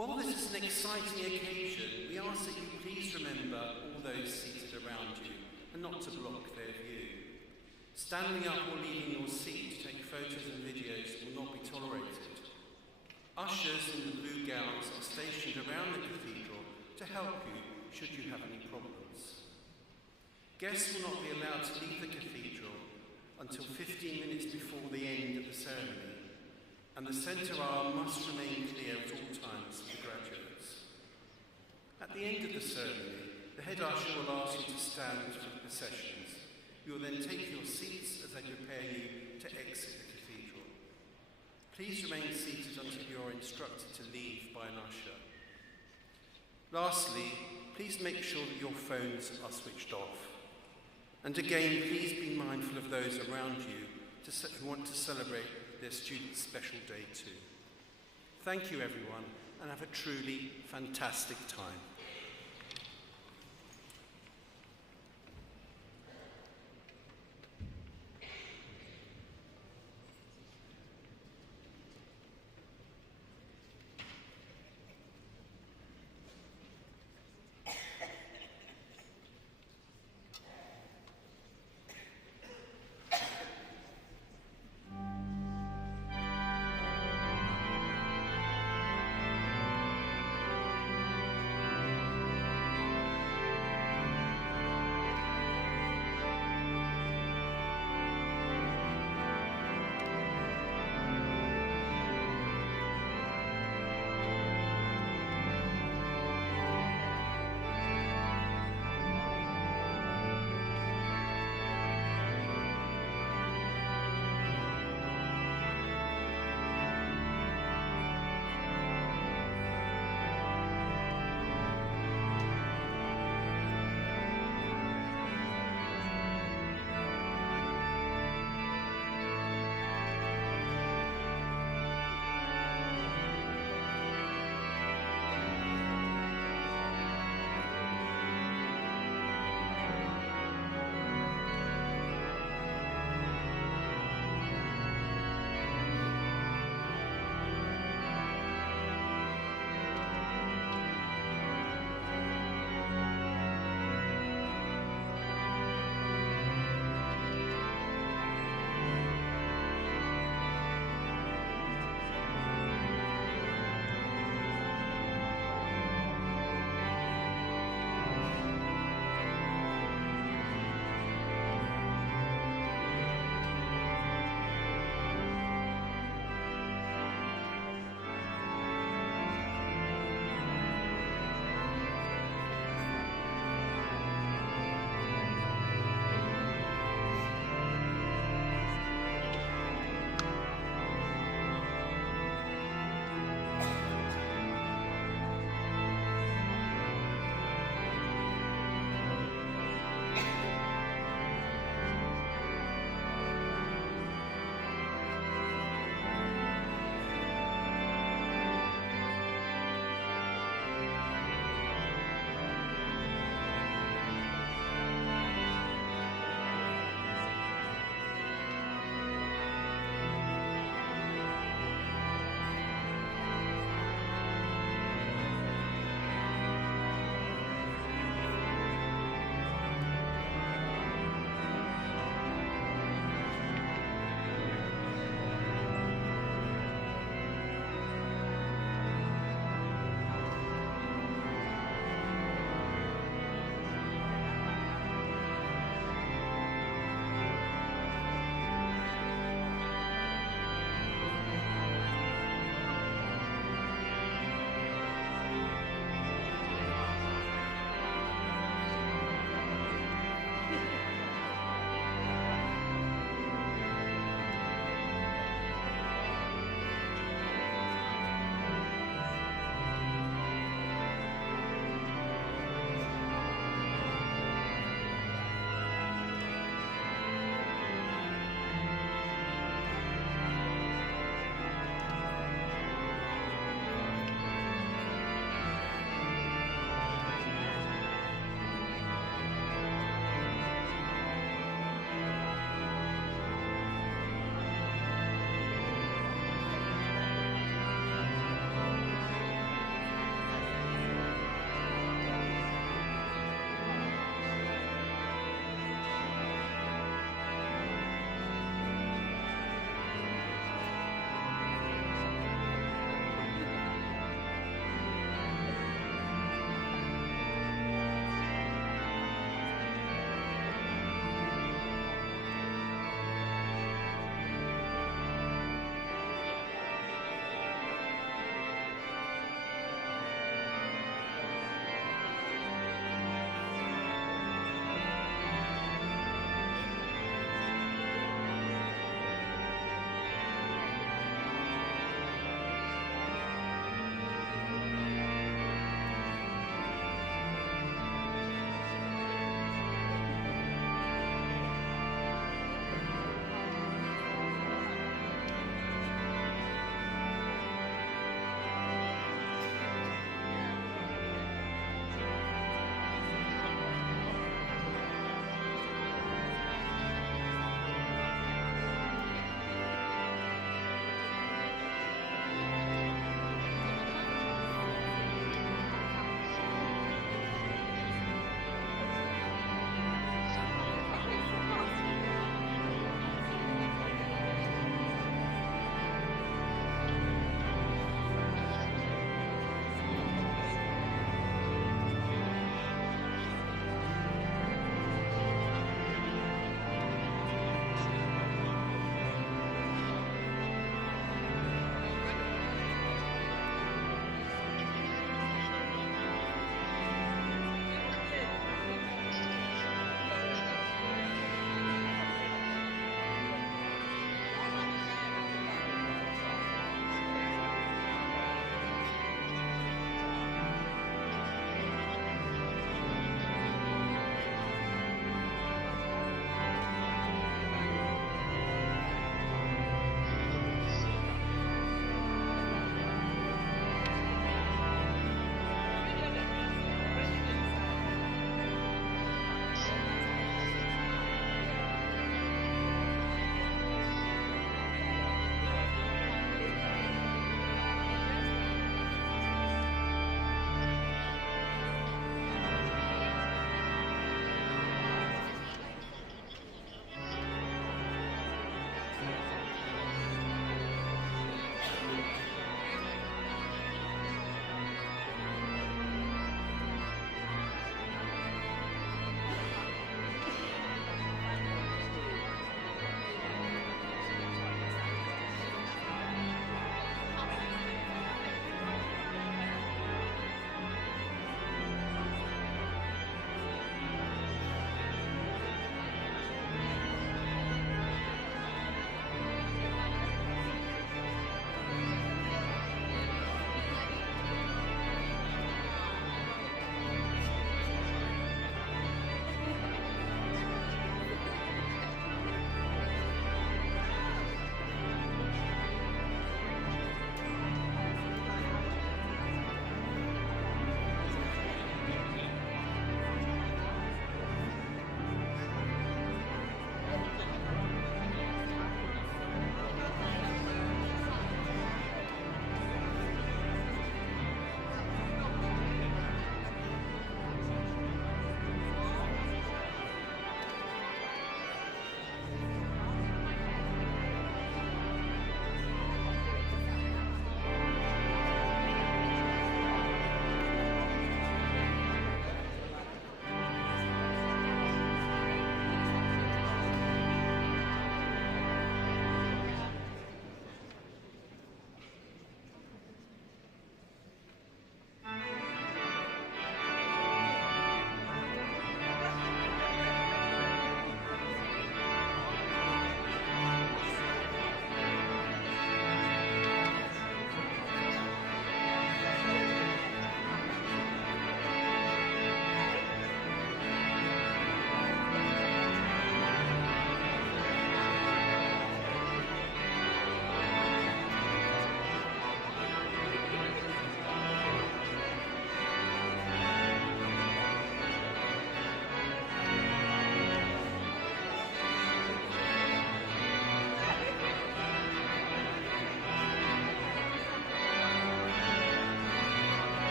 While this is an exciting occasion, we ask that you please remember all those seated around you and not to block their view. Standing up or leaving your seat to take photos and videos will not be tolerated. Ushers in the blue gowns are stationed around the cathedral to help you should you have any problems. Guests will not be allowed to leave the cathedral until 15 minutes before the end of the ceremony, and the centre aisle must remain clear at all times for the graduates. At the end of the ceremony, the head usher will ask you to stand for the processions. You will then take your seats as they prepare you to exit the cathedral. Please remain seated until you are instructed to leave by an usher. Lastly, please make sure that your phones are switched off. And again, please be mindful of those around you who want to celebrate their students' special day too. Thank you everyone, and have a truly fantastic time.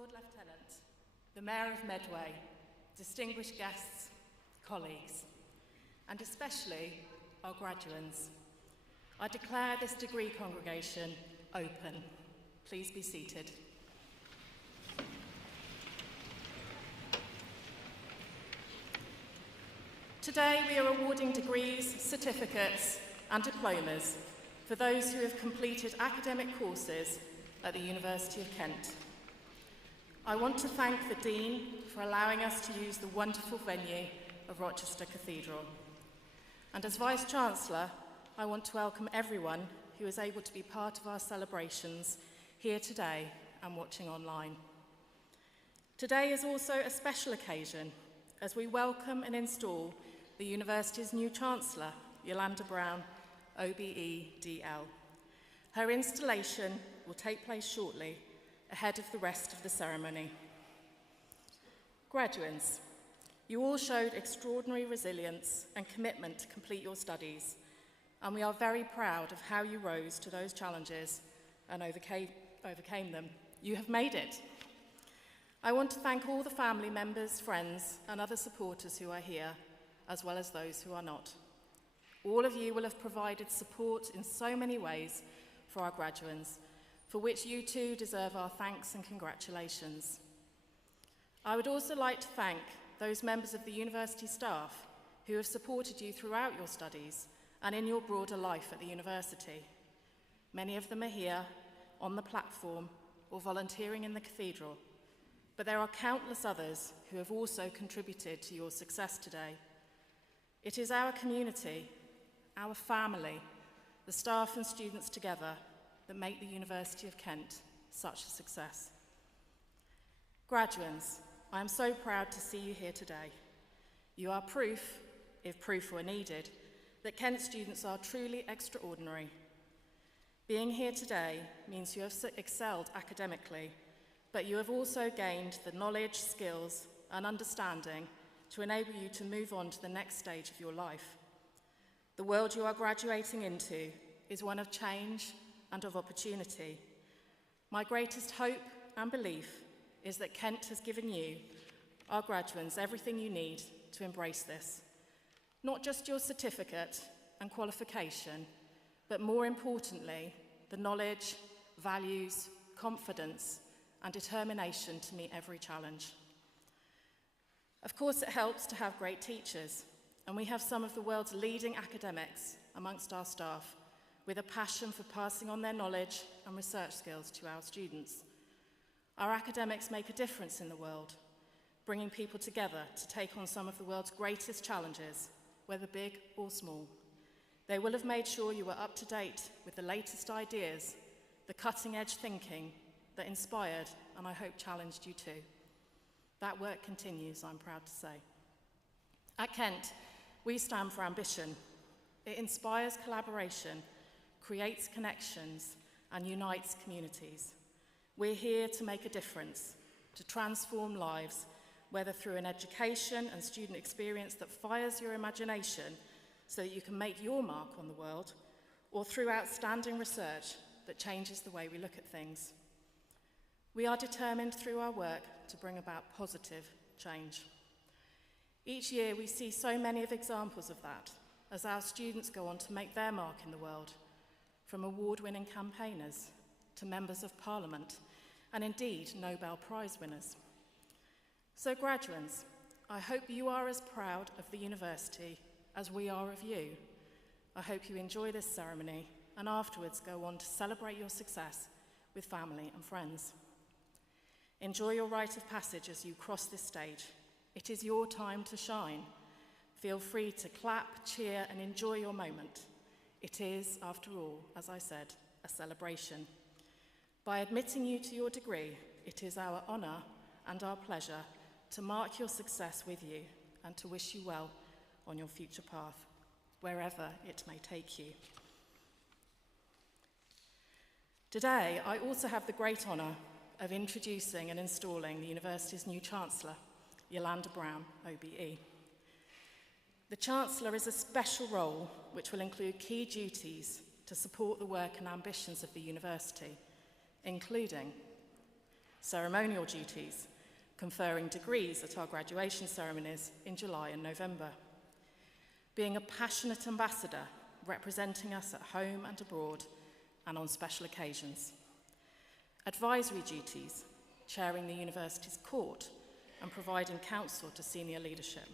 Lord Lieutenant, the Mayor of Medway, distinguished guests, colleagues, and especially our graduands, I declare this degree congregation open. Please be seated. Today we are awarding degrees, certificates and diplomas for those who have completed academic courses at the University of Kent. I want to thank the Dean for allowing us to use the wonderful venue of Rochester Cathedral. And as Vice-Chancellor, I want to welcome everyone who is able to be part of our celebrations here today and watching online. Today is also a special occasion as we welcome and install the university's new Chancellor, Yolanda Brown, OBE DL. Her installation will take place shortly ahead of the rest of the ceremony. Graduates, you all showed extraordinary resilience and commitment to complete your studies, and we are very proud of how you rose to those challenges and overcame them. You have made it. I want to thank all the family members, friends, and other supporters who are here, as well as those who are not. All of you will have provided support in so many ways for our graduates, for which you too deserve our thanks and congratulations. I would also like to thank those members of the university staff who have supported you throughout your studies and in your broader life at the university. Many of them are here, on the platform, or volunteering in the cathedral, but there are countless others who have also contributed to your success today. It is our community, our family, the staff and students together that make the University of Kent such a success. Graduates, I am so proud to see you here today. You are proof, if proof were needed, that Kent students are truly extraordinary. Being here today means you have excelled academically, but you have also gained the knowledge, skills, and understanding to enable you to move on to the next stage of your life. The world you are graduating into is one of change and of opportunity. My greatest hope and belief is that Kent has given you, our graduates, everything you need to embrace this. Not just your certificate and qualification, but more importantly, the knowledge, values, confidence, and determination to meet every challenge. Of course, it helps to have great teachers, and we have some of the world's leading academics amongst our staff with a passion for passing on their knowledge and research skills to our students. Our academics make a difference in the world, bringing people together to take on some of the world's greatest challenges, whether big or small. They will have made sure you were up to date with the latest ideas, the cutting-edge thinking that inspired and I hope challenged you too. That work continues, I'm proud to say. At Kent, we stand for ambition. It inspires collaboration, creates connections, and unites communities. We're here to make a difference, to transform lives, whether through an education and student experience that fires your imagination so that you can make your mark on the world, or through outstanding research that changes the way we look at things. We are determined through our work to bring about positive change. Each year we see so many of examples of that as our students go on to make their mark in the world, from award-winning campaigners to members of Parliament, and indeed Nobel Prize winners. So graduates, I hope you are as proud of the university as we are of you. I hope you enjoy this ceremony and afterwards go on to celebrate your success with family and friends. Enjoy your rite of passage as you cross this stage. It is your time to shine. Feel free to clap, cheer, and enjoy your moment. It is, after all, as I said, a celebration. By admitting you to your degree, it is our honour and our pleasure to mark your success with you and to wish you well on your future path, wherever it may take you. Today, I also have the great honour of introducing and installing the university's new Chancellor, Yolanda Brown, OBE. The Chancellor is a special role which will include key duties to support the work and ambitions of the university, including ceremonial duties, conferring degrees at our graduation ceremonies in July and November, being a passionate ambassador representing us at home and abroad and on special occasions, advisory duties, chairing the university's court and providing counsel to senior leadership,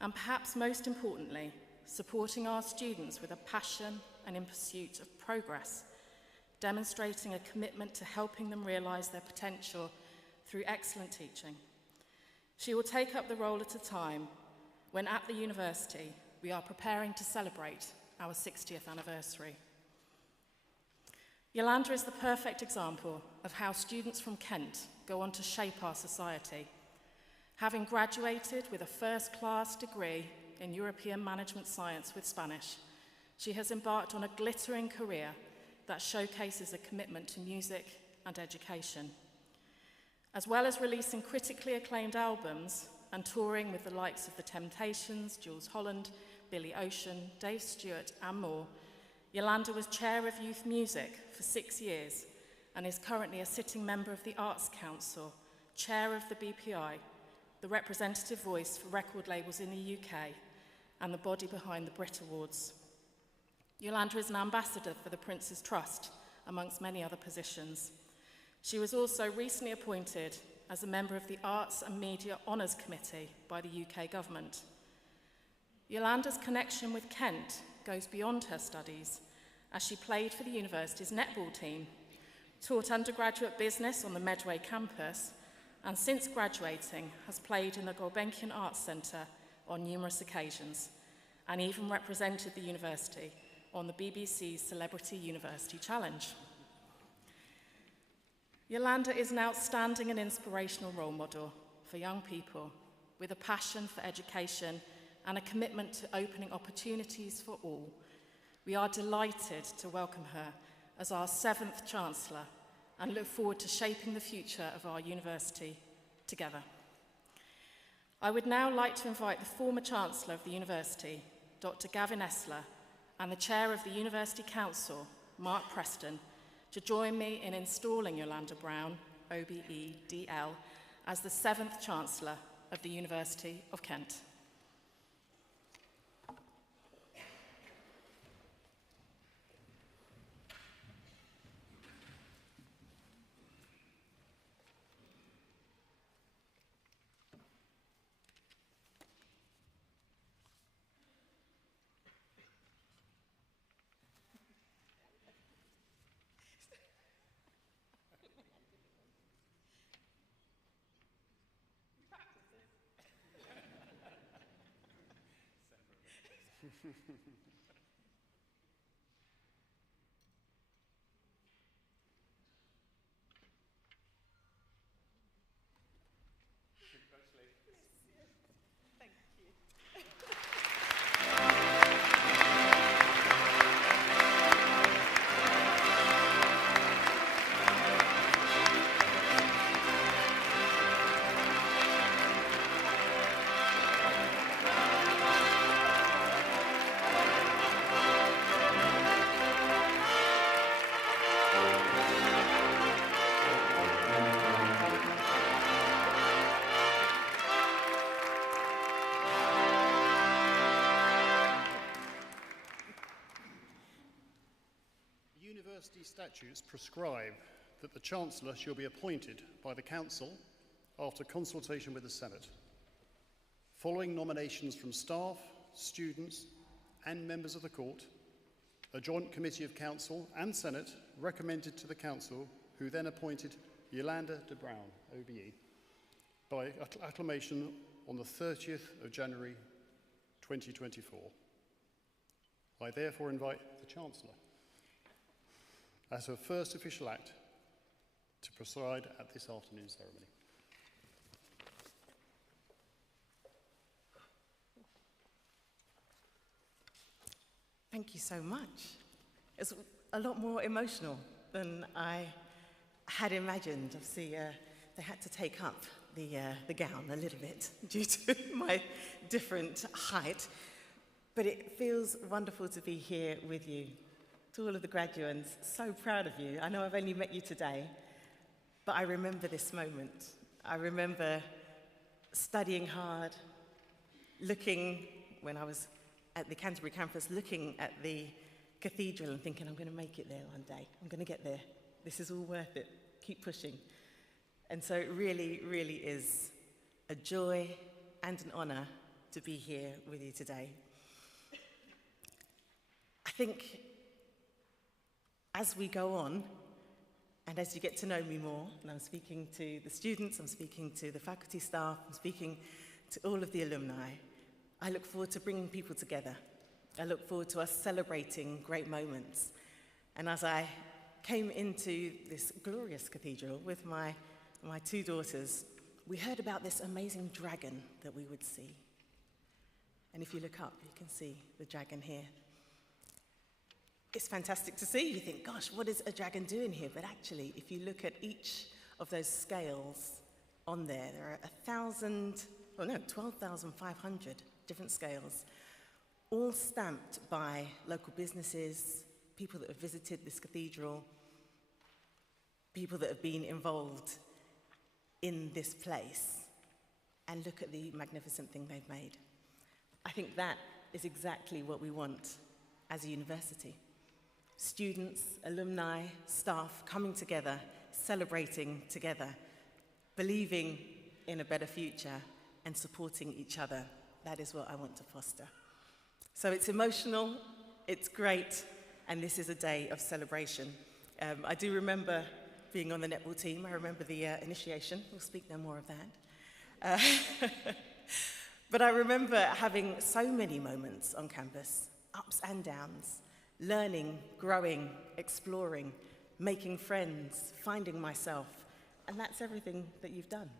and perhaps most importantly, supporting our students with a passion and in pursuit of progress, demonstrating a commitment to helping them realise their potential through excellent teaching. She will take up the role at a time when at the university we are preparing to celebrate our 60th anniversary. Yolanda is the perfect example of how students from Kent go on to shape our society. Having graduated with a first-class degree in European Management Science with Spanish, she has embarked on a glittering career that showcases a commitment to music and education. As well as releasing critically acclaimed albums and touring with the likes of The Temptations, Jules Holland, Billy Ocean, Dave Stewart, and more, Yolanda was Chair of Youth Music for 6 years and is currently a sitting member of the Arts Council, Chair of the BPI, the representative voice for record labels in the UK, and the body behind the Brit Awards. Yolanda is an ambassador for the Prince's Trust, amongst many other positions. She was also recently appointed as a member of the Arts and Media Honours Committee by the UK government. Yolanda's connection with Kent goes beyond her studies, as she played for the university's netball team, taught undergraduate business on the Medway campus, and since graduating has played in the Gulbenkian Arts Centre on numerous occasions, and even represented the university on the BBC's Celebrity University Challenge. Yolanda is an outstanding and inspirational role model for young people with a passion for education and a commitment to opening opportunities for all. We are delighted to welcome her as our 7th Chancellor and look forward to shaping the future of our university together. I would now like to invite the former Chancellor of the university, Dr. Gavin Esler, and the Chair of the University Council, Mark Preston, to join me in installing Yolanda Brown, OBE-DL, as the 7th Chancellor of the University of Kent. University statutes prescribe that the Chancellor shall be appointed by the Council after consultation with the Senate, following nominations from staff, students, and members of the Court. A joint committee of Council and Senate recommended to the Council, who then appointed Yolanda de Brown, OBE, by acclamation on the 30th of January 2024. I therefore invite the Chancellor, as her first official act, to preside at this afternoon's ceremony. Thank you so much. It's a lot more emotional than I had imagined. Obviously, they had to take up the gown a little bit due to my different height, but it feels wonderful to be here with you. To all of the graduates, so proud of you. I know I've only met you today, But I remember this moment. I remember studying hard, looking, when I was at the Canterbury campus, looking at the cathedral and thinking, I'm going to make it there one day. I'm going to get there. This is all worth it. Keep pushing. And so it really, really is a joy and an honour to be here with you today. I think as we go on, and as you get to know me more, and I'm speaking to the students, I'm speaking to the faculty staff, I'm speaking to all of the alumni, I look forward to bringing people together. I look forward to us celebrating great moments. And as I came into this glorious cathedral with my two daughters, we heard about this amazing dragon that we would see. And if you look up, you can see the dragon here. It's fantastic to see. You think, gosh, what is a dragon doing here? But actually, if you look at each of those scales on there, there are 12,500 different scales, all stamped by local businesses, people that have visited this cathedral, people that have been involved in this place. And look at the magnificent thing they've made. I think that is exactly what we want as a university. Students, alumni, staff coming together, celebrating together, believing in a better future and supporting each other. That is what I want to foster. So it's emotional, it's great, and this is a day of celebration. I do remember being on the netball team. I remember the initiation. We'll speak no more of that. But I remember having so many moments on campus, ups and downs, learning, growing, exploring, making friends, finding myself. And that's everything that you've done.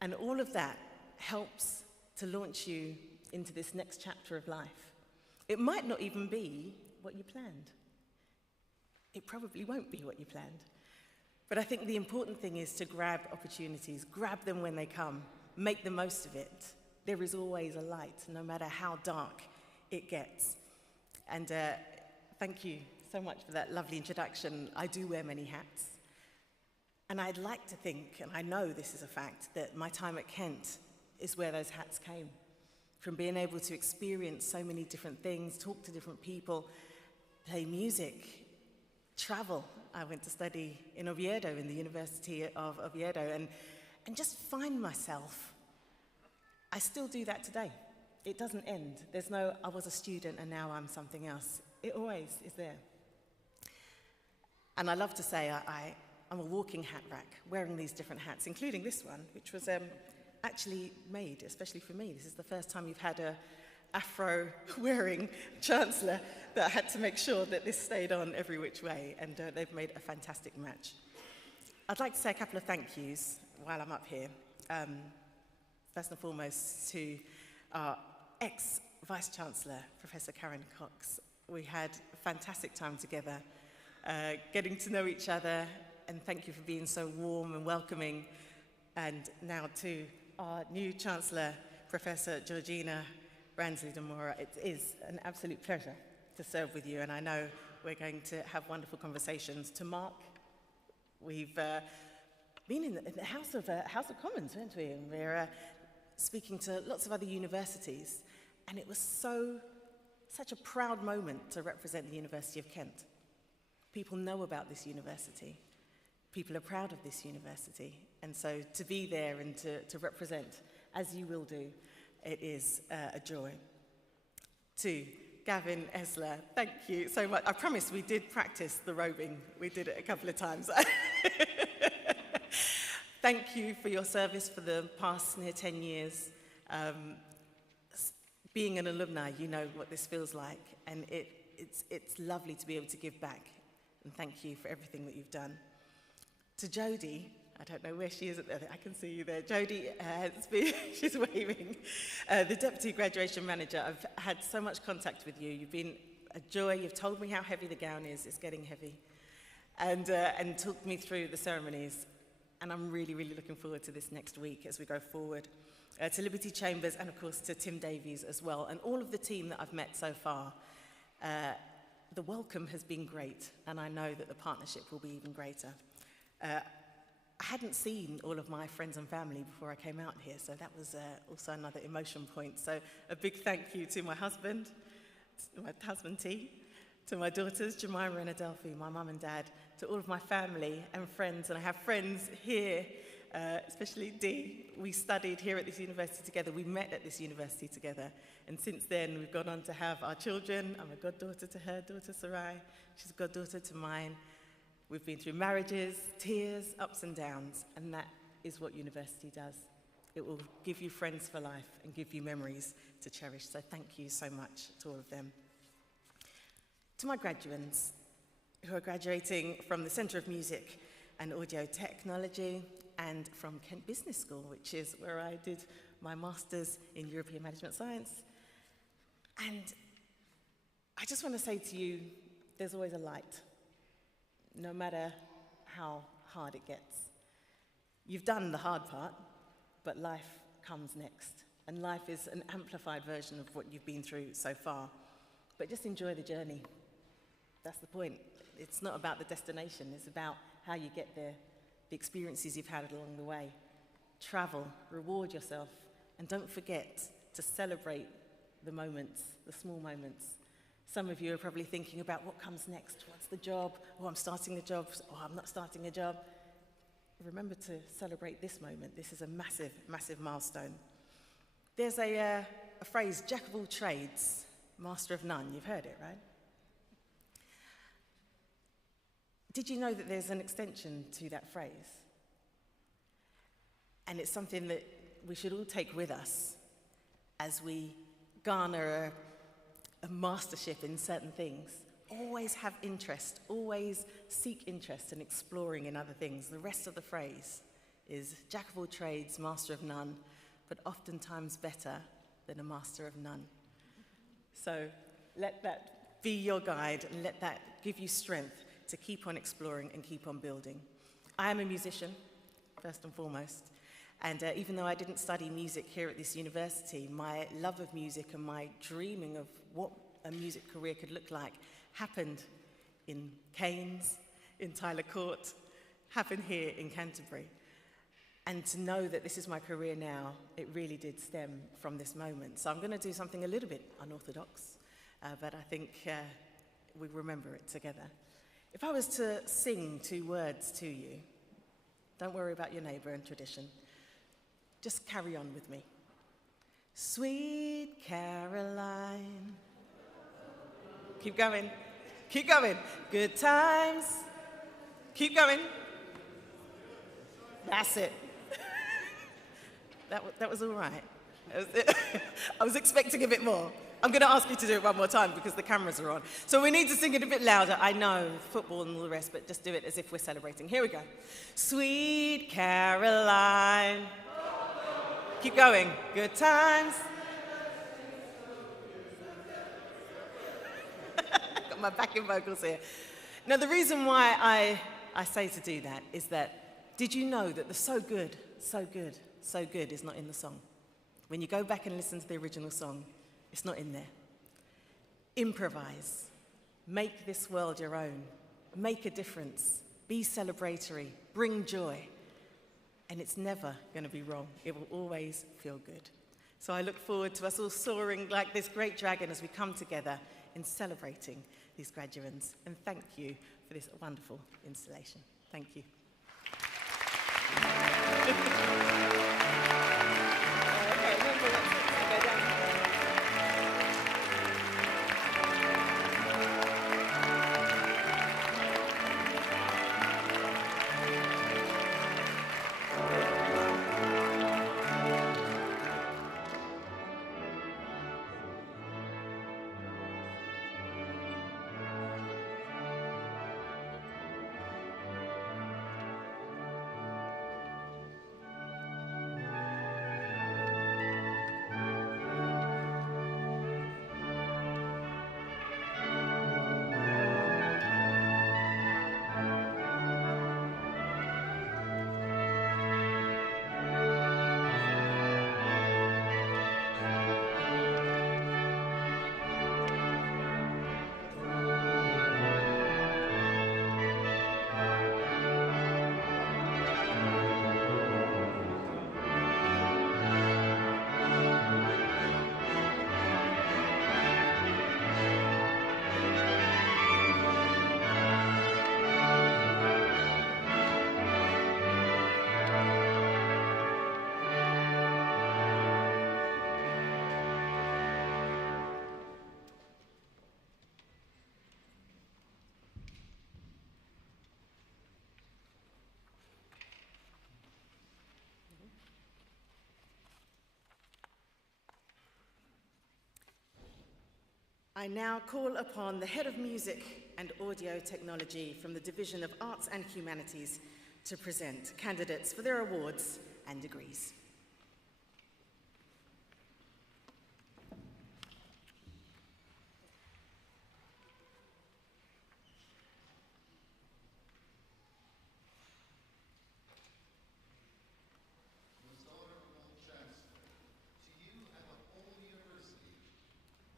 And all of that helps to launch you into this next chapter of life. It might not even be what you planned. It probably won't be what you planned. But I think the important thing is to grab opportunities, grab them when they come, make the most of it. There is always a light, no matter how dark it gets. And thank you so much for that lovely introduction. I do wear many hats. And I'd like to think, and I know this is a fact, that my time at Kent is where those hats came. From being able to experience so many different things, talk to different people, play music, travel. I went to study in Oviedo, in the University of Oviedo, and just find myself. I still do that today. It doesn't end. There's no, I was a student and now I'm something else. It always is there. And I love to say I'm a walking hat rack, wearing these different hats, including this one, which was actually made, especially for me. This is the first time you've had a afro-wearing Chancellor that I had to make sure that this stayed on every which way, and they've made a fantastic match. I'd like to say a couple of thank yous while I'm up here. First and foremost to our ex-Vice-Chancellor, Professor Karen Cox. We had a fantastic time together, getting to know each other, and thank you for being so warm and welcoming. And now to our new Chancellor, Professor Georgina Ransley de Mora. It is an absolute pleasure to serve with you, and I know we're going to have wonderful conversations. To Mark, we've been in the House of Commons, weren't we? And we're speaking to lots of other universities, and it was such a proud moment to represent the University of Kent. People know about this university. People are proud of this university. And so to be there and to represent, as you will do, it is a joy. To Gavin Esler, thank you so much. I promise we did practice the robing. We did it a couple of times. Thank you for your service for the past near 10 years. Being an alumni, you know what this feels like, and it's lovely to be able to give back. And thank you for everything that you've done. To Jodie, I don't know where she is. I can see you there. Jodie she's waving. The Deputy Graduation Manager, I've had so much contact with you. You've been a joy. You've told me how heavy the gown is. It's getting heavy. And talked me through the ceremonies. And I'm really, really looking forward to this next week as we go forward. To Liberty Chambers and, of course, to Tim Davies as well. And all of the team that I've met so far. The welcome has been great. And I know that the partnership will be even greater. I hadn't seen all of my friends and family before I came out here, so that was also another emotion point. So a big thank you to my husband T, to my daughters, Jemima and Adelphi, my mum and dad, to all of my family and friends. And I have friends here, especially Dee. We studied here at this university together. We met at this university together. And since then, we've gone on to have our children. I'm a goddaughter to her daughter, Sarai. She's a goddaughter to mine. We've been through marriages, tears, ups and downs, and that is what university does. It will give you friends for life and give you memories to cherish. So thank you so much to all of them. To my graduates who are graduating from the Centre of Music and Audio Technology and from Kent Business School, which is where I did my Masters in European Management Science. And I just want to say to you, there's always a light, no matter how hard it gets. You've done the hard part, but life comes next. And life is an amplified version of what you've been through so far. But just enjoy the journey. That's the point. It's not about the destination, it's about how you get there, the experiences you've had along the way. Travel, reward yourself, and don't forget to celebrate the moments, the small moments. Some of you are probably thinking about what comes next. What's the job? Oh, I'm starting a job. Oh, I'm not starting a job. Remember to celebrate this moment. This is a massive, massive milestone. There's a phrase, jack of all trades, master of none. You've heard it, right? Did you know that there's an extension to that phrase? And it's something that we should all take with us as we garner a mastership in certain things. Always have interest, always seek interest in exploring in other things. The rest of the phrase is jack of all trades, master of none, but oftentimes better than a master of none. So let that be your guide and let that give you strength to keep on exploring and keep on building. I am a musician, first and foremost, and even though I didn't study music here at this university, my love of music and my dreaming of what a music career could look like happened in Keynes, in Tyler Court, happened here in Canterbury. And to know that this is my career now, it really did stem from this moment. So I'm going to do something a little bit unorthodox, but I think we remember it together. If I was to sing 2 words to you, don't worry about your neighbour and tradition. Just carry on with me. Sweet Caroline. Keep going. Keep going. Good times. Keep going. That's it. That was all right. I was expecting a bit more. I'm going to ask you to do it one more time because the cameras are on. So we need to sing it a bit louder. I know, football and all the rest, but just do it as if we're celebrating. Here we go. Sweet Caroline. Keep going. Good times. Got my backing vocals here. Now, the reason why I say to do that is that, did you know that the so good, so good, so good is not in the song? When you go back and listen to the original song, it's not in there. Improvise. Make this world your own. Make a difference. Be celebratory. Bring joy. And it's never going to be wrong. It will always feel good. So I look forward to us all soaring like this great dragon as we come together in celebrating these graduates. And thank you for this wonderful installation. Thank you. I now call upon the Head of Music and Audio Technology from the Division of Arts and Humanities to present candidates for their awards and degrees.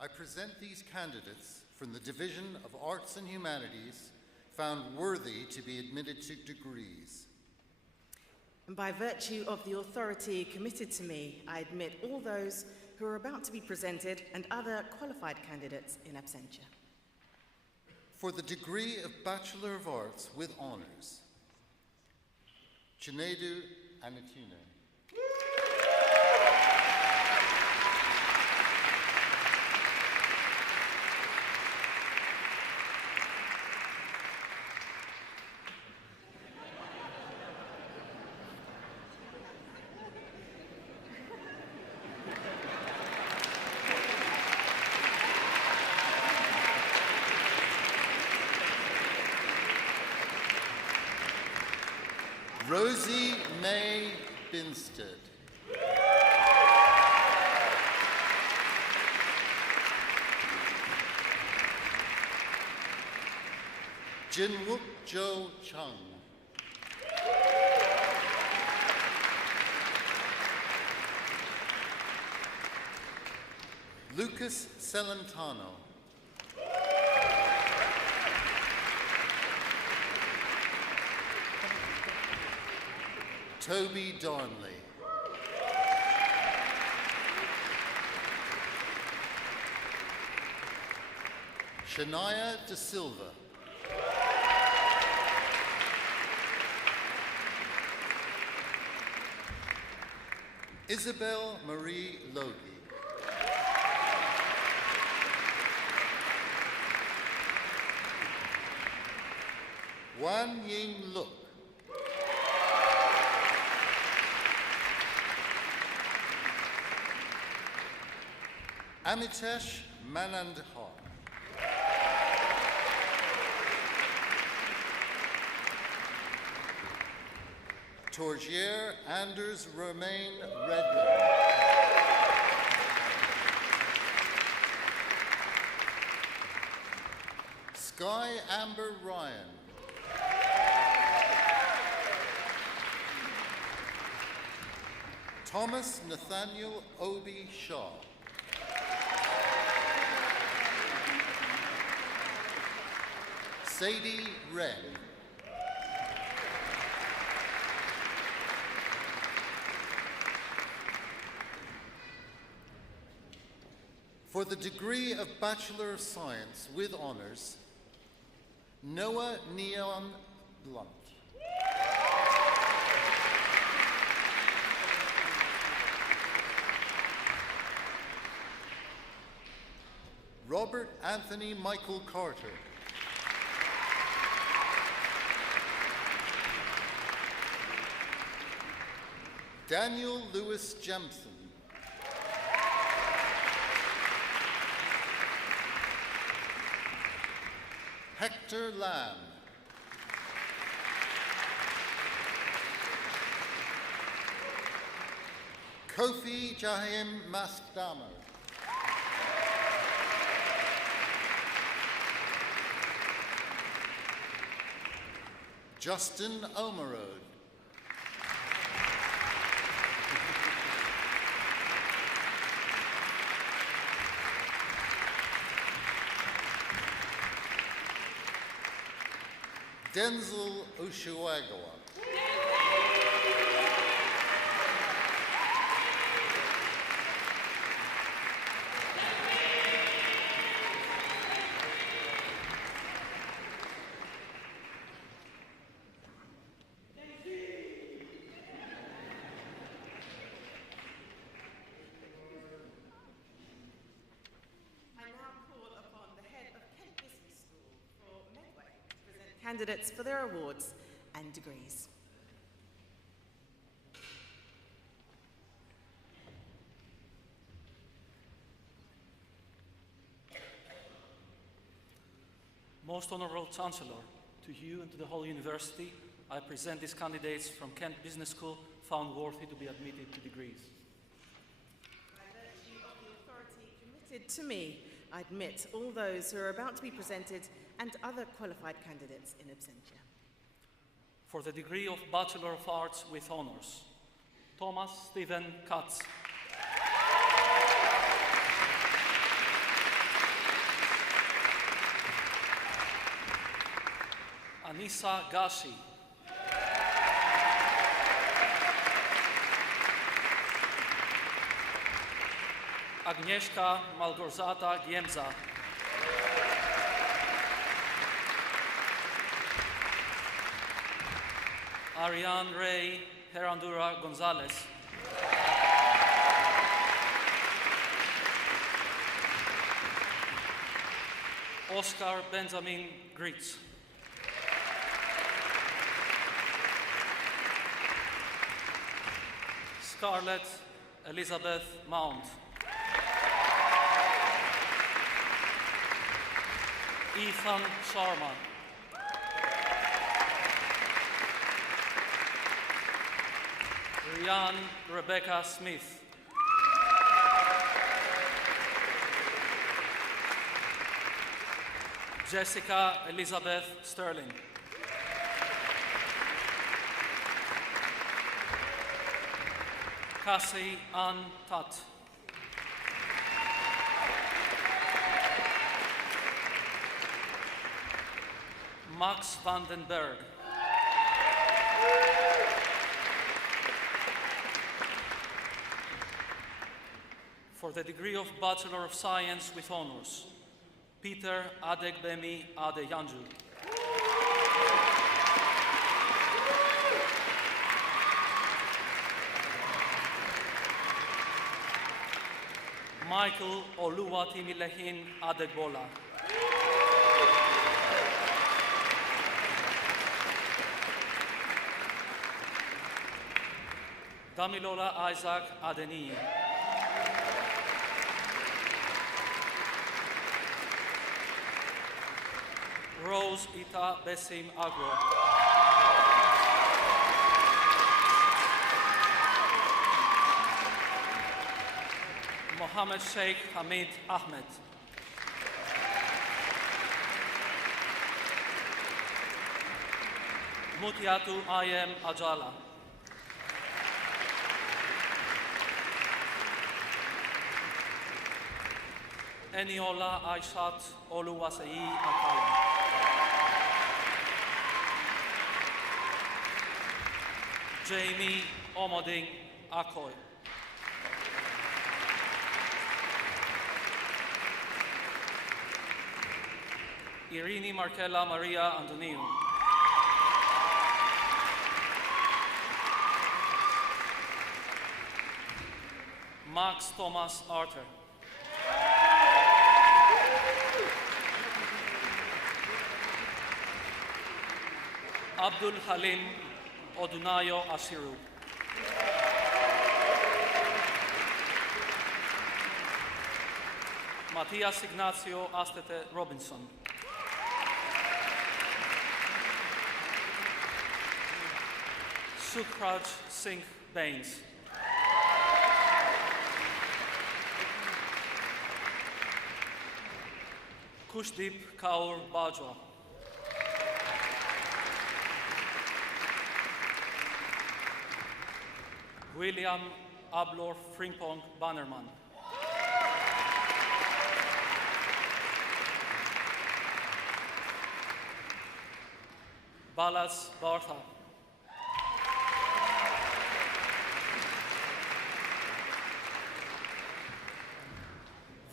I present these candidates from the Division of Arts and Humanities found worthy to be admitted to degrees. And by virtue of the authority committed to me, I admit all those who are about to be presented and other qualified candidates in absentia. For the degree of Bachelor of Arts with Honours, Chinedu Anatune. Rosie May Binstead. Jinwook Jo Chung. Lucas Celentano. Toby Darnley. Shania De Silva. Isabel Marie Logie. Wan Ying Look. Amitesh Manandhar. Torgier Anders Romain Redmond. Sky Amber Ryan. Thomas Nathaniel Obi Shaw. Sadie Wren. For the degree of Bachelor of Science with Honours, Noah Neon Blunt. Robert Anthony Michael Carter. Daniel Lewis Jemson. Hector Lamb. Kofi Jahim Masdammer. Justin Omerode. Denzel Ushuagawa. Candidates for their awards and degrees. Most Honourable Chancellor, to you and to the whole University, I present these candidates from Kent Business School found worthy to be admitted to degrees. By virtue of the authority committed to me, I admit all those who are about to be presented and other qualified candidates in absentia. For the degree of Bachelor of Arts with Honours, Thomas Stephen Katz. Anissa Gashi. Agnieszka Malgorzata Giemza. Ariane Ray Herandura Gonzalez. Oscar Benjamin Gritz. Scarlett Elizabeth Mount. Ethan Sharma. Rian Rebecca Smith. Jessica Elizabeth Sterling. Cassie Ann Tutt. Max van den Berg. For the degree of Bachelor of Science with Honours, Peter Adegbemi Adeyanju. Michael Oluwatimilehin Adegbola. Damilola Isaac Adeniyi. Rose Ita Besim Agro. Mohammed Sheikh Hamid Ahmed. Mutiatu Ayem Ajala. Eniola Aishat Oluwaseyi Akala. Jamie Omoding Akoy. Irini Markela Maria Antoniou. Max Thomas Arthur. Abdul Halim Odunayo Asiru. Matias Ignacio Astete Robinson. Sukhraj Singh Baines. Kushdeep Kaur Bajwa. William Ablor Frimpong Bannerman. Balas Bartha.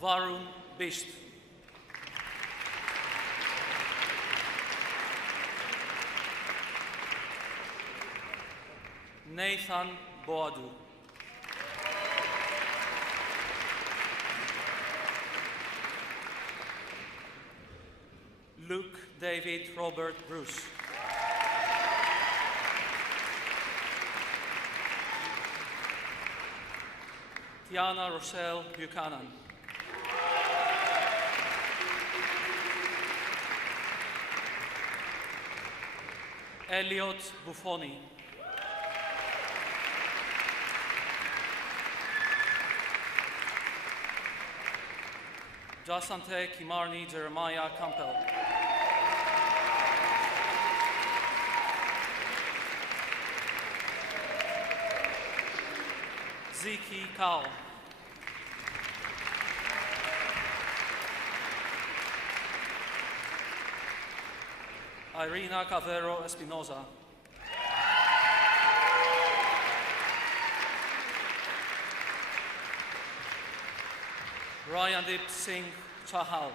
Varun Bisht. Nathan Boadu. Luke David Robert Bruce. Tiana Rochelle Buchanan. Elliot Buffoni. Jasante Kimarni Jeremiah Campbell. Ziki Kao. Irina Cavero Espinosa. Ryandeep Singh Chahal.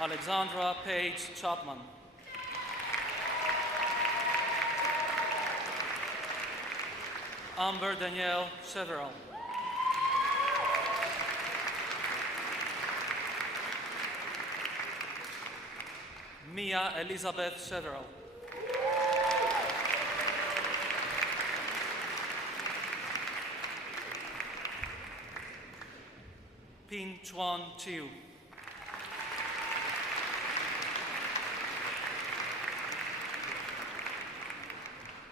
Alexandra Paige Chapman. Amber Danielle Several. Mia Elizabeth Several. Pin Chuan Chiu.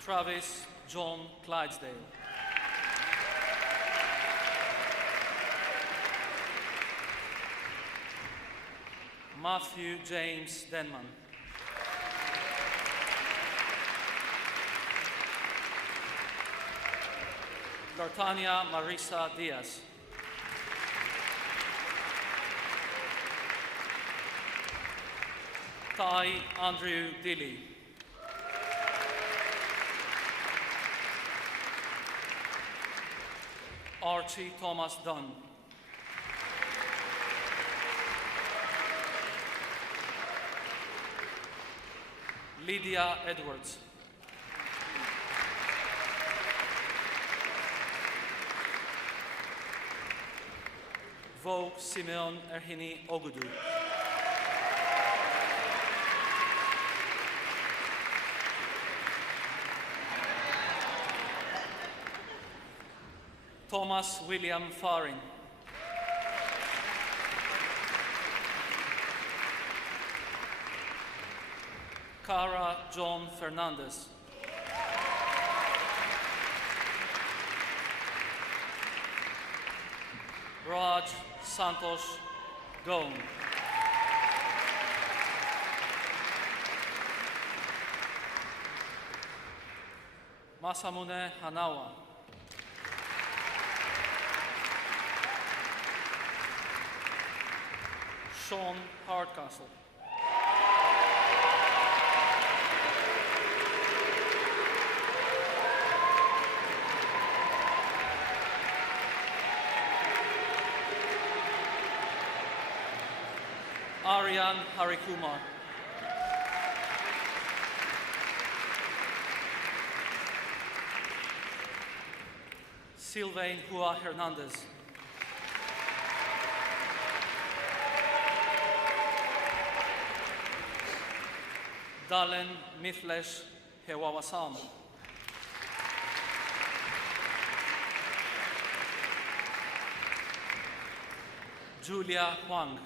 Travis John Clydesdale. Matthew James Denman. Dartania Marisa Diaz. Ty Andrew Dilly. Archie Thomas Dunn. Lydia Edwards. Vogue Simeon Erhini Ogudu. Thomas William Farin. Cara John Fernandez. Raj Santosh Gone. Masamune Hanawa. Sean Hardcastle. Aryan Harikumar. Sylvain Hua Hernandez. Dalen Mithlesh Hewawasam. Julia Huang.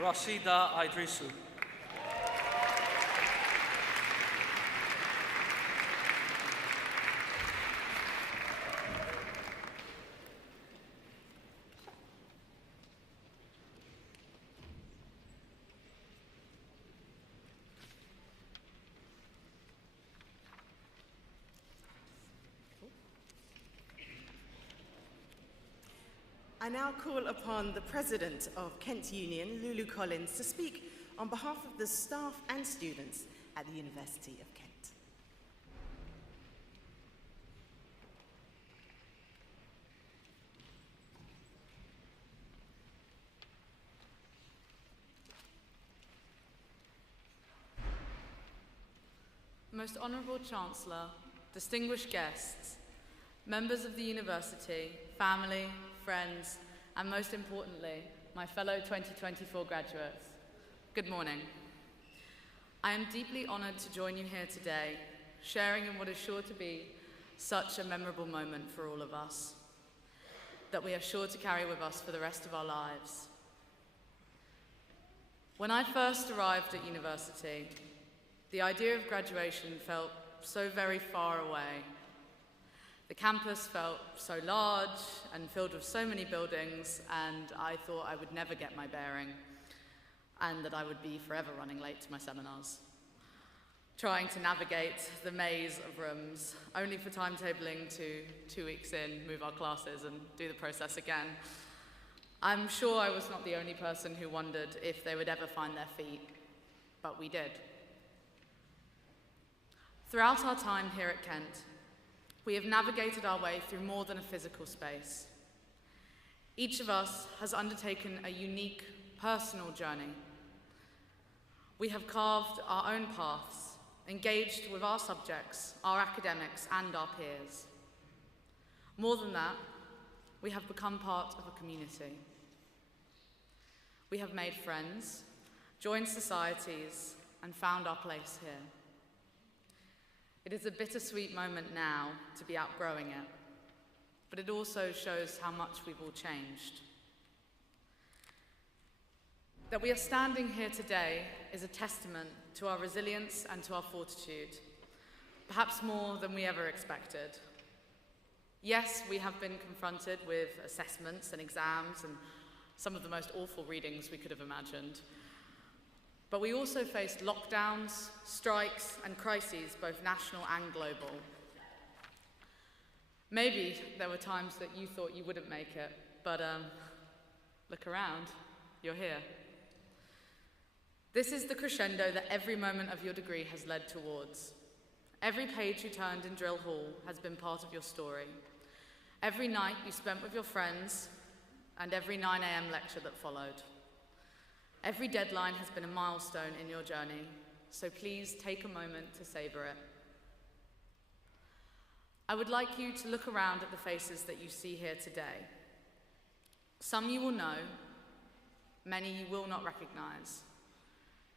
Rashida Idrisu. I now call upon the President of Kent Union, Lulu Collins, to speak on behalf of the staff and students at the University of Kent. Most Honourable Chancellor, distinguished guests, members of the University, family, friends, and most importantly, my fellow 2024 graduates, good morning. I am deeply honoured to join you here today sharing in what is sure to be such a memorable moment for all of us, that we are sure to carry with us for the rest of our lives. When I first arrived at university, the idea of graduation felt so very far away. The campus felt so large and filled with so many buildings, and I thought I would never get my bearing, and that I would be forever running late to my seminars, trying to navigate the maze of rooms, only for timetabling to 2 weeks in, move our classes and do the process again. I'm sure I was not the only person who wondered if they would ever find their feet, but we did. Throughout our time here at Kent, we have navigated our way through more than a physical space. Each of us has undertaken a unique, personal journey. We have carved our own paths, engaged with our subjects, our academics, and our peers. More than that, we have become part of a community. We have made friends, joined societies, and found our place here. It is a bittersweet moment now to be outgrowing it, but it also shows how much we've all changed. That we are standing here today is a testament to our resilience and to our fortitude, perhaps more than we ever expected. Yes, we have been confronted with assessments and exams and some of the most awful readings we could have imagined. But we also faced lockdowns, strikes, and crises, both national and global. Maybe there were times that you thought you wouldn't make it, but look around, you're here. This is the crescendo that every moment of your degree has led towards. Every page you turned in drill hall has been part of your story. Every night you spent with your friends, and every 9 a.m. lecture that followed. Every deadline has been a milestone in your journey, so please take a moment to savor it. I would like you to look around at the faces that you see here today. Some you will know, many you will not recognize,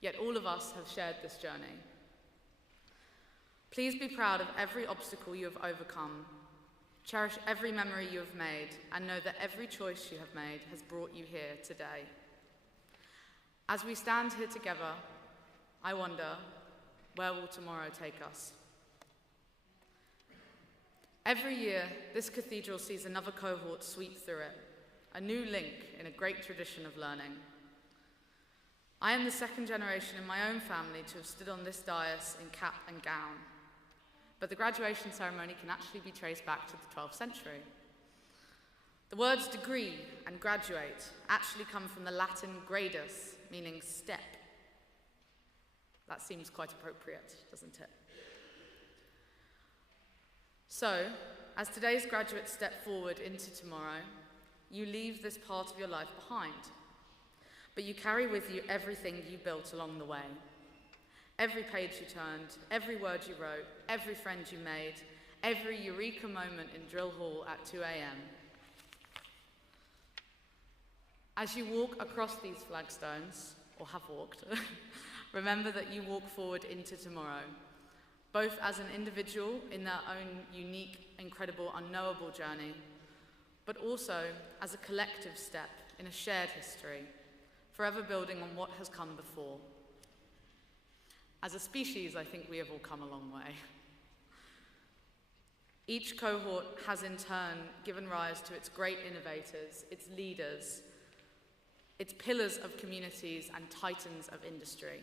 yet all of us have shared this journey. Please be proud of every obstacle you have overcome, cherish every memory you have made, and know that every choice you have made has brought you here today. As we stand here together, I wonder, where will tomorrow take us? Every year, this cathedral sees another cohort sweep through it, a new link in a great tradition of learning. I am the second generation in my own family to have stood on this dais in cap and gown, but the graduation ceremony can actually be traced back to the 12th century. The words degree and graduate actually come from the Latin gradus, meaning step. That seems quite appropriate, doesn't it? So, as today's graduates step forward into tomorrow, you leave this part of your life behind, but you carry with you everything you built along the way. Every page you turned, every word you wrote, every friend you made, every eureka moment in drill hall at 2 a.m. As you walk across these flagstones, or have walked, remember that you walk forward into tomorrow, both as an individual in their own unique, incredible, unknowable journey, but also as a collective step in a shared history, forever building on what has come before. As a species, I think we have all come a long way. Each cohort has in turn given rise to its great innovators, its leaders, its pillars of communities and titans of industry.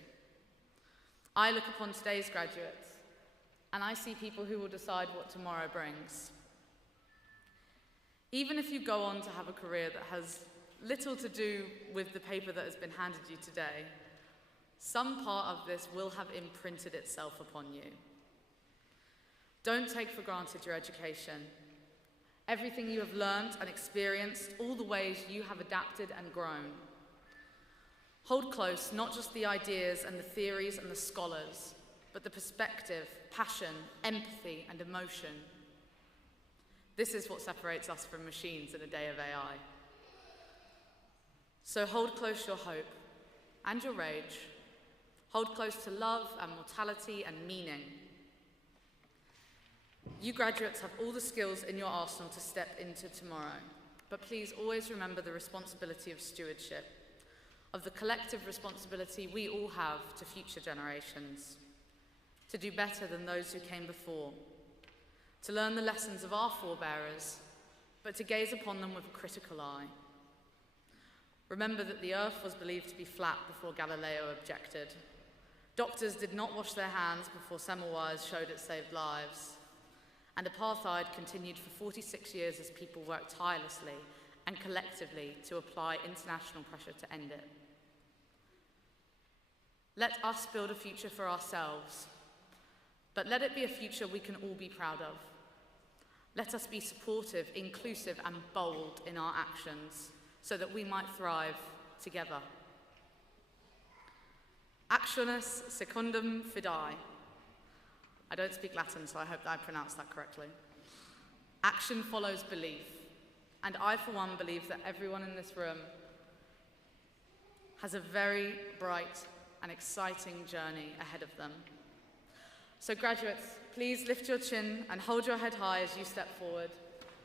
I look upon today's graduates and I see people who will decide what tomorrow brings. Even if you go on to have a career that has little to do with the paper that has been handed you today, some part of this will have imprinted itself upon you. Don't take for granted your education. Everything you have learned and experienced, all the ways you have adapted and grown. Hold close not just the ideas and the theories and the scholars, but the perspective, passion, empathy, and emotion. This is what separates us from machines in a day of AI. So hold close your hope and your rage. Hold close to love and mortality and meaning. You graduates have all the skills in your arsenal to step into tomorrow, but please always remember the responsibility of stewardship, of the collective responsibility we all have to future generations, to do better than those who came before, to learn the lessons of our forebearers, but to gaze upon them with a critical eye. Remember that the earth was believed to be flat before Galileo objected. Doctors did not wash their hands before Semmelweis showed it saved lives. And apartheid continued for 46 years as people worked tirelessly and collectively to apply international pressure to end it. Let us build a future for ourselves, but let it be a future we can all be proud of. Let us be supportive, inclusive, and bold in our actions so that we might thrive together. Actionis secundum fidei. I don't speak Latin, so I hope that I pronounced that correctly. Action follows belief, and I, for one, believe that everyone in this room has a very bright and exciting journey ahead of them. So graduates, please lift your chin and hold your head high as you step forward.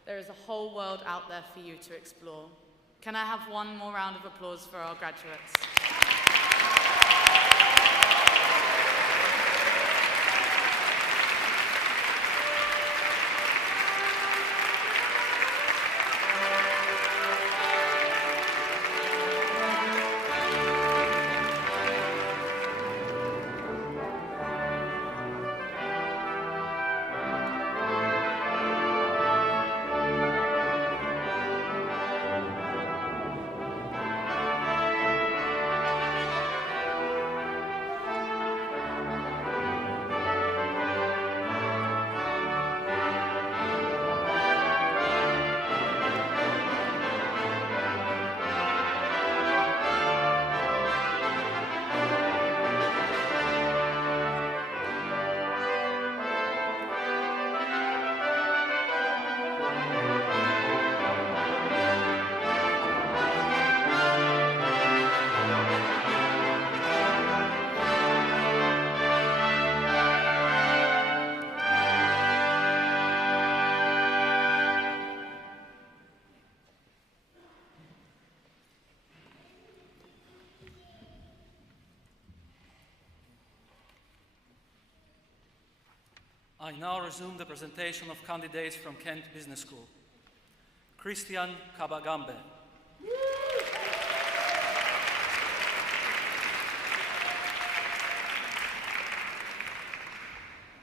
There is a whole world out there for you to explore. Can I have one more round of applause for our graduates? I now resume the presentation of candidates from Kent Business School. Christian Kabagambe.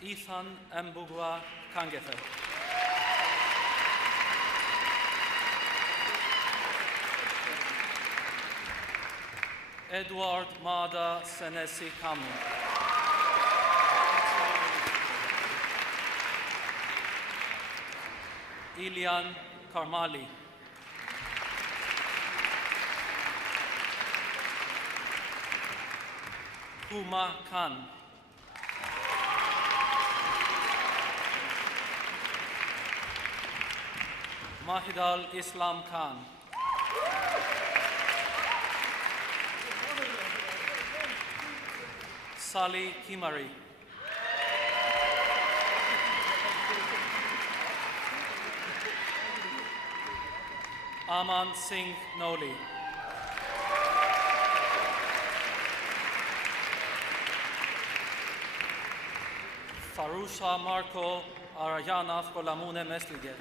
Ethan Mbugua Kangefe. Edward Mada Senesi Kamu. Ilian Karmali. Huma Khan. Mahidal Islam Khan. Sali Kimari. Aman Singh Noli. Farusha Marco Arayana Kolamune Meslige.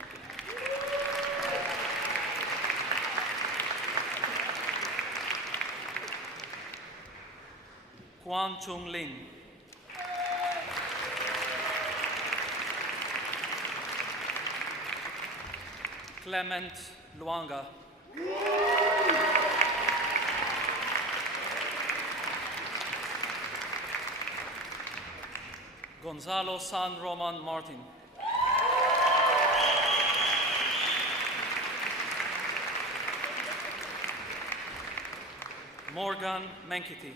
Quan Chung Lin. Clement Luanga. Gonzalo San Roman Martin. Morgan Menkiti.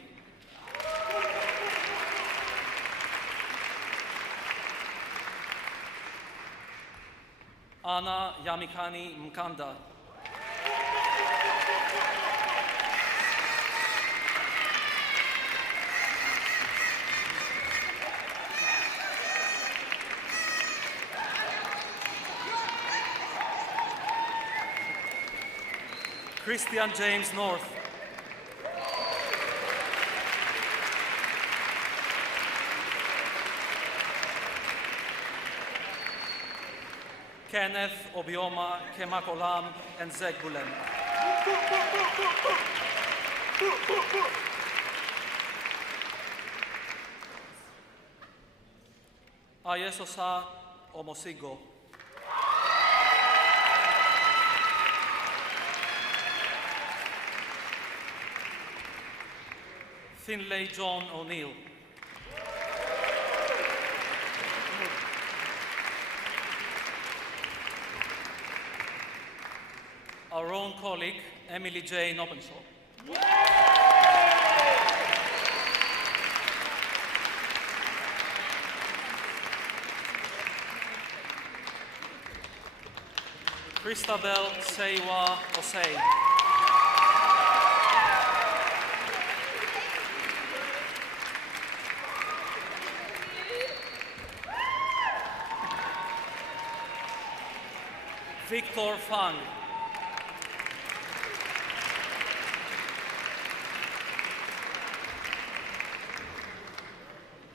Ana Yamikani Mkanda. Christian James North. Kenneth Obioma Kemakolam and Zegbulen. Ayesosa Omosigo. Finlay John O'Neill. Our own colleague, Emily J. Nopenshaw. Christabel Seiwa Osei. Victor Fang.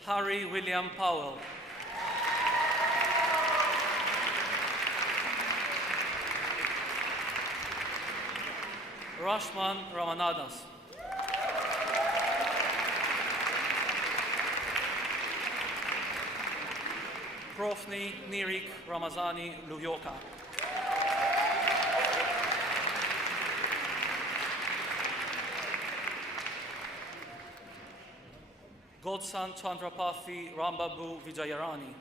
Harry William Powell. Rashman Ramanadas. Profni Nirik Ramazani Luyoka. Godsan Chandrapathi Rambabu Vijayarani.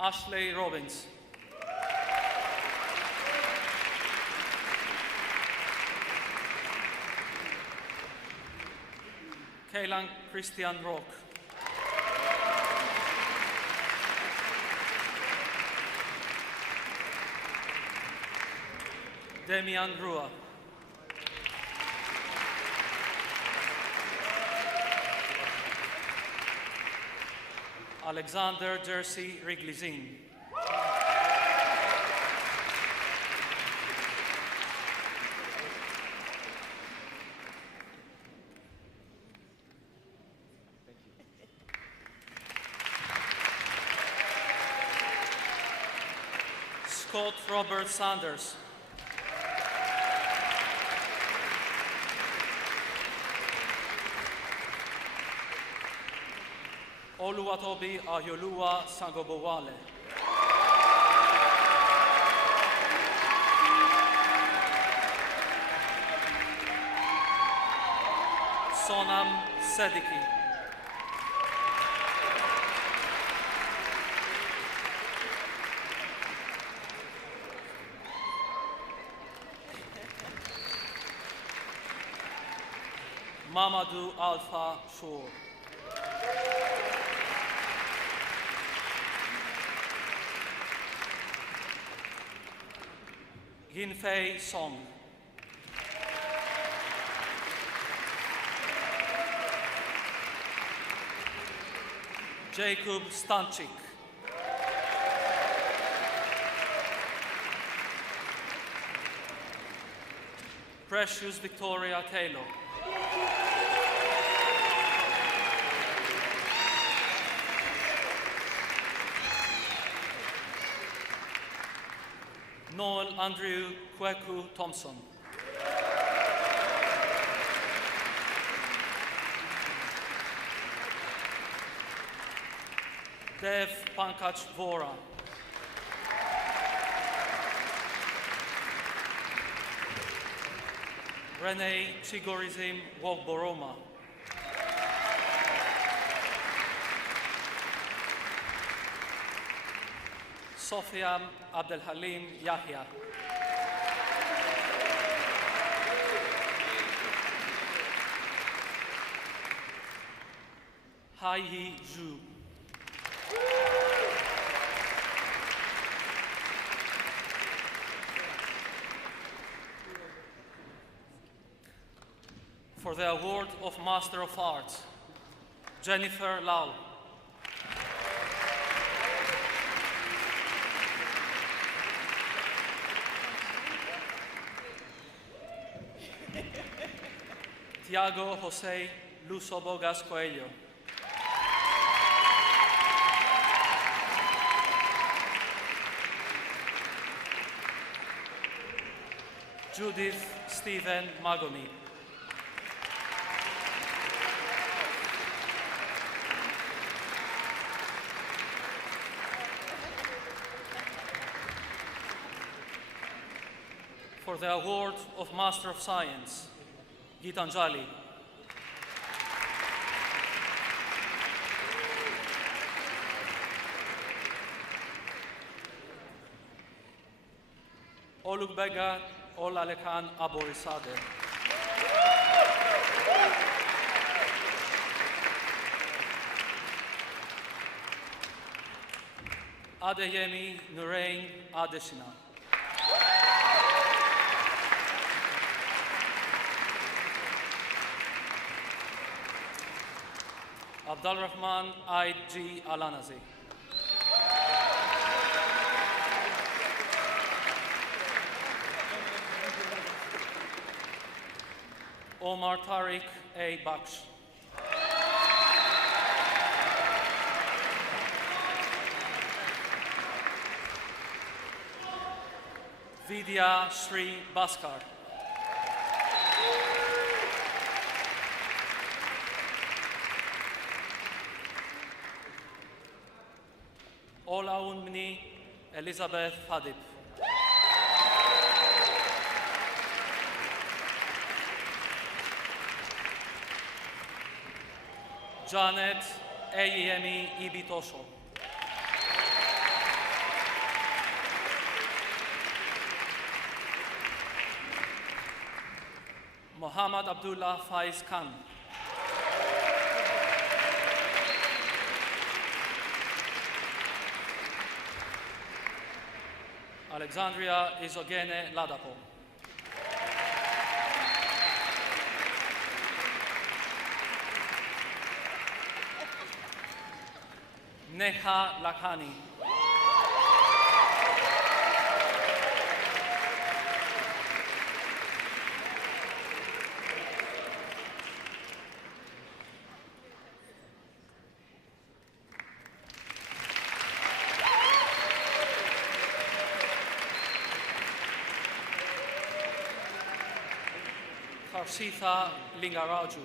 Ashley Robbins. Kaylan Christian Rock. Demian Rua. Alexander Jersey Riglizin. Scott Robert Sanders. Oluwatobi Ayolua Sangobowale. Sonam Sediki. Mamadou Alpha Shur. Ginfei Song. Jacob Stanchik. Precious Victoria Taylor. Noel Andrew Kweku Thompson. Dev Pankaj Vora. Renee Chigorizim Wogboroma. Sofia Abdelhalim Yahya. Hai-Yi Zhu. For the award of Master of Arts, Jennifer Lau. Tiago José Luso Bogas Coelho. Judith Stephen Magomi. For the award of Master of Science, Gitanjali. Olugbega Olalekan Aborisade. Adeyemi Nurain Adesina. Abdul Rahman Aid G. Alanazi. Omar Tariq A. Baksh. Vidya Sri Bhaskar. Ola Unmini Elizabeth Hadib. Janet Eyemi Ibitosho. Muhammad Abdullah Faiz Khan. Alexandria Izogene Ladapo. Neha Lakhani. Karsitha Lingaraju.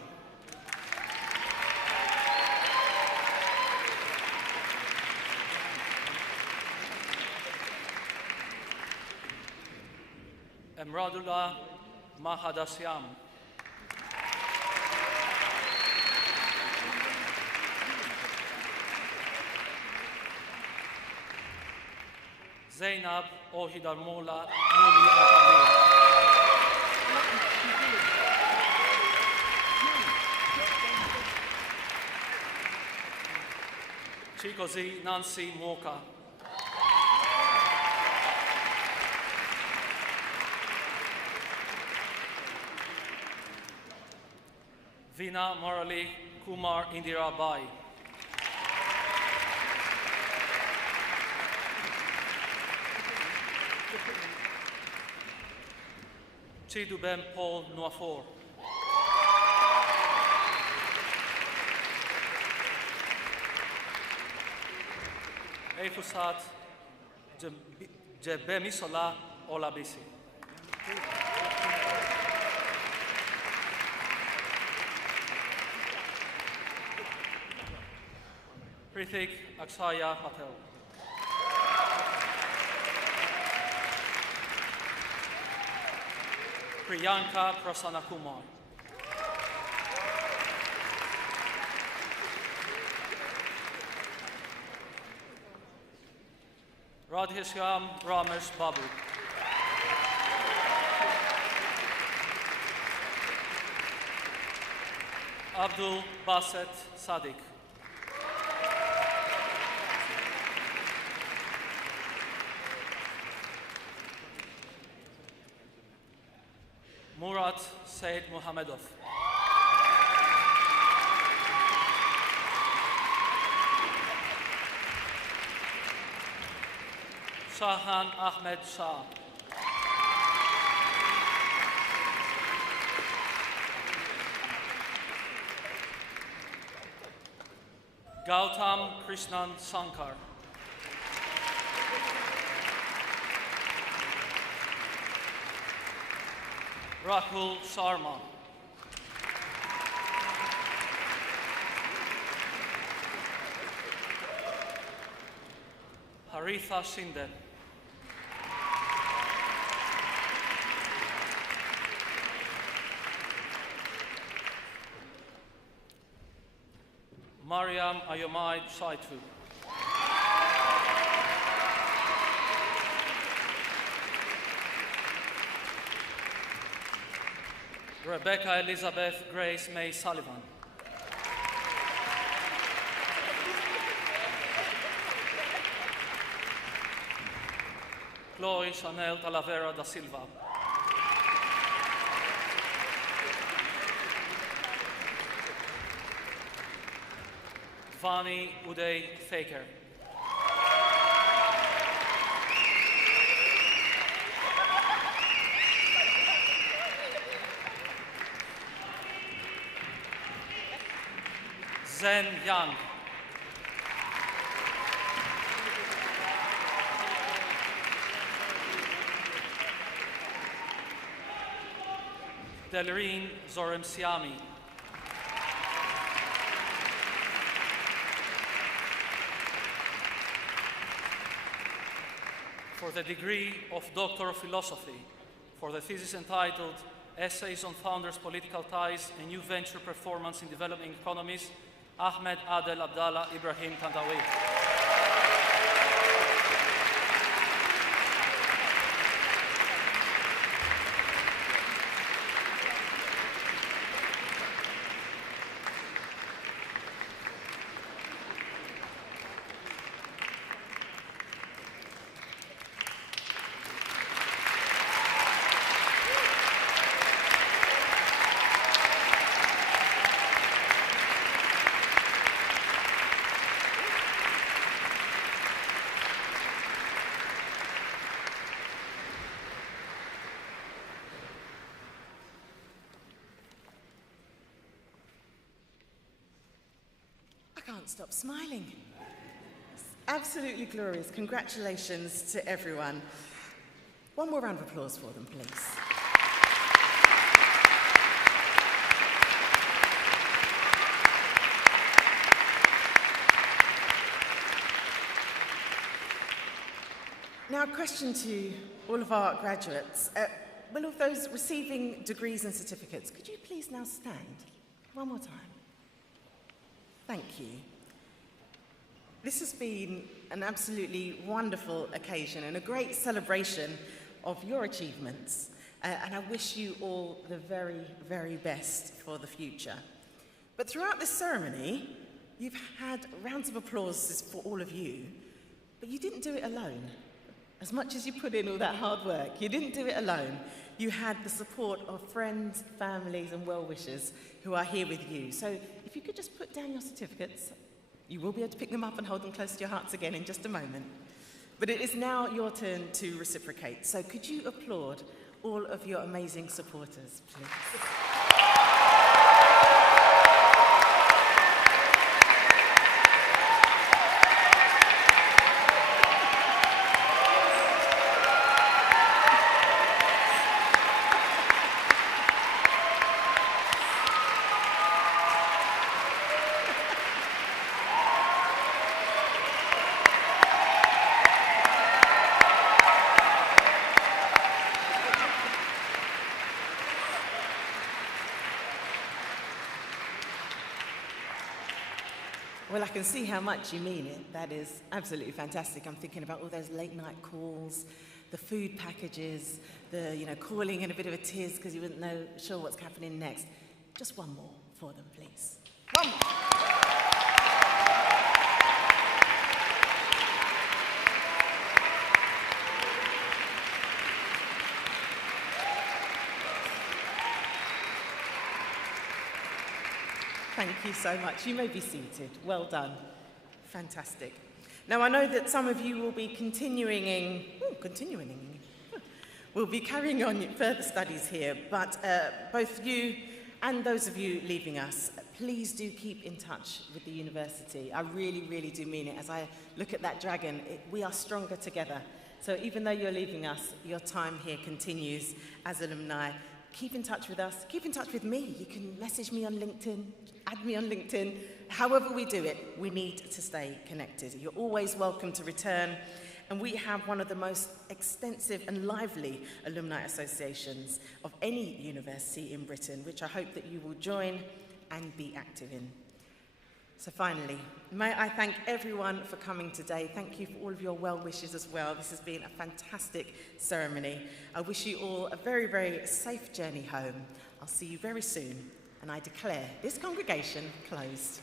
Emradullah Mahadasyam. Zainab Ohidarmola Muli Akabir. Chikozi Nancy Moka. Vina Murali Kumar Indira Bai. Chidubem Paul Noafor. Efusat Jebemisola Olabisi. Prithik Aksaya Patel. Priyanka Prasanna Kumar. Radheshyam Ramesh Babu. Abdul Baset Sadiq. Murat Said Mohamedov. Shahan Ahmed Shah. Gautam Krishnan Sankar. Rahul Sharma. Haritha Shinde. Mariam Ayomai Saitu. Rebecca Elizabeth Grace May Sullivan. Chloe Chanel Talavera da Silva. Vani Uday Thaker. Zen Yang. Delrine Zorem Siami. For the degree of Doctor of Philosophy, for the thesis entitled Essays on Founders' Political Ties and New Venture Performance in Developing Economies, Ahmed Adel Abdallah Ibrahim Tandawi. I can't stop smiling. It's absolutely glorious. Congratulations to everyone. One more round of applause for them, please. Now, a question to all of our graduates. Will of those receiving degrees and certificates, could you please now stand? One more time. Thank you. This has been an absolutely wonderful occasion and a great celebration of your achievements. And I wish you all the very, very best for the future. But throughout this ceremony, you've had rounds of applause for all of you, but you didn't do it alone. As much as you put in all that hard work, you didn't do it alone. You had the support of friends, families, and well-wishers who are here with you. So if you could just put down your certificates, you will be able to pick them up and hold them close to your hearts again in just a moment. But it is now your turn to reciprocate. So could you applaud all of your amazing supporters, please? Well, I can see how much you mean it. That is absolutely fantastic. I'm thinking about all those late night calls, the food packages, the calling in a bit of a tiz because you wouldn't sure what's happening next. Just one more for them, please. One more. Thank you so much. You may be seated. Well done. Fantastic. Now, I know that some of you will be will be carrying on further studies here, but both you and those of you leaving us, please do keep in touch with the university. I really, really do mean it. As I look at that dragon, we are stronger together. So even though you're leaving us, your time here continues as alumni. Keep in touch with us. Keep in touch with me. You can message me on LinkedIn, add me on LinkedIn. However we do it, we need to stay connected. You're always welcome to return. And we have one of the most extensive and lively alumni associations of any university in Britain, which I hope that you will join and be active in. So finally, may I thank everyone for coming today. Thank you for all of your well wishes as well. This has been a fantastic ceremony. I wish you all a very, very safe journey home. I'll see you very soon, and I declare this congregation closed.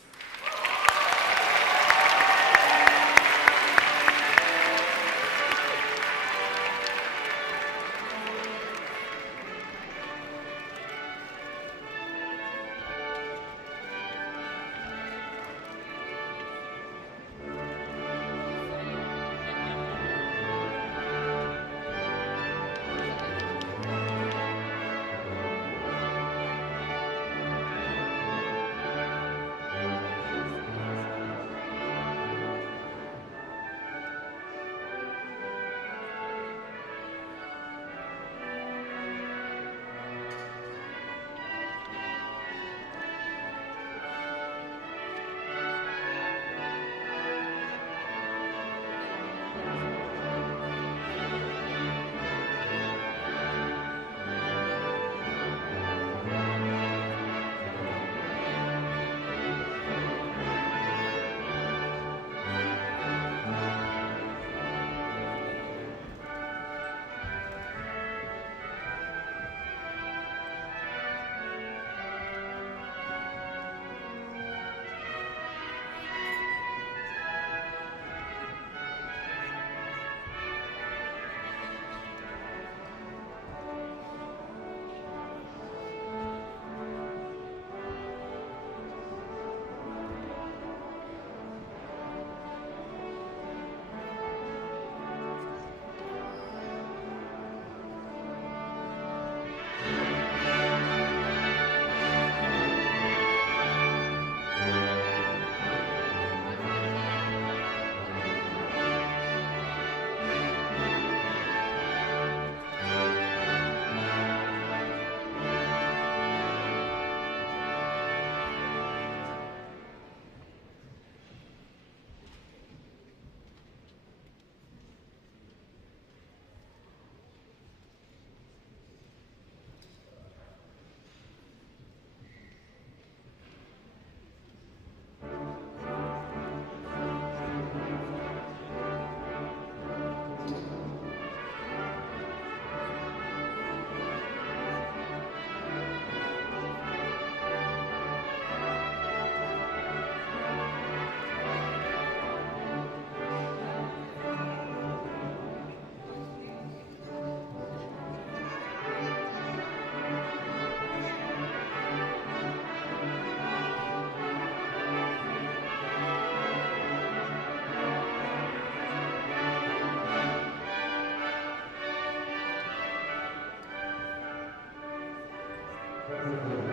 Thank you.